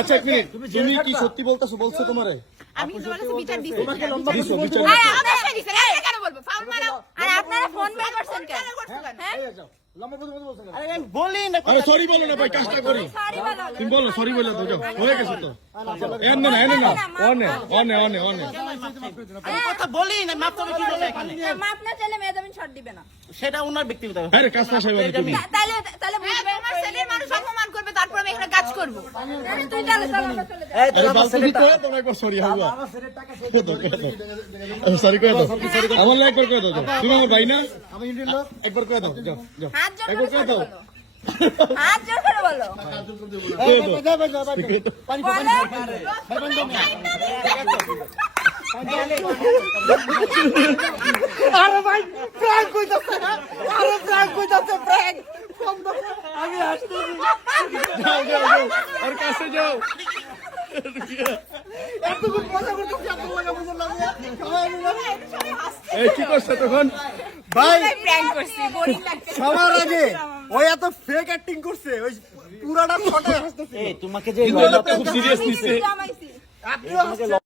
আচ্ছা এক মিনিট। তুমি কি সত্যি বলতেছো? বলছো তোমারে? আমি তোমার কাছে বিচার দিছি। দিছো বিচার আরে এই কেন বলব? ফাউল মারো আরে আপনারা ফোন বের করছেন কেন? হ্যাঁ বলি না আরে সরি বলো না ভাই কাজটা করি। তুমি বলো সরি বলে দাও যাও হয়ে গেছে তো। এনে না এনে না অনে অনে অনে অনে আমি কথা বলি না মাপ চাবে কি জন্য এখানে। মাপ না চাইলে মেজাবিন শট দিবে না। সেটা ওনার ব্যক্তিগত আরে কাজ সাহেব তাহলে তাহলে বুঝবে আমরা একবার হইবা দাও। তুমি আমার ভাই না আমি একবার করে দাও যাও যাও একবার করে করে দাও হাত জোর করে বলো করে দাও বলো আরে ভাই প্র্যাঙ্ক কইতাছে প্র্যাঙ্ক আমি আসতেছি যাও যাও যাও আর কাছে যাও। এতক্ষণ মজা করতেছি আপনার লাগা বুঝলাম না সবাই মিলে এই কি করছে তখন? ভাই প্র্যাঙ্ক করছি বোরিং লাগছে। সবার আগে ওই এত ফেক অ্যাক্টিং করছে ওই পুরাটা ফটো হাসতেছে। তোমাকে যে খুব সিরিয়াস নিচ্ছে। আপনিও হাসছেন।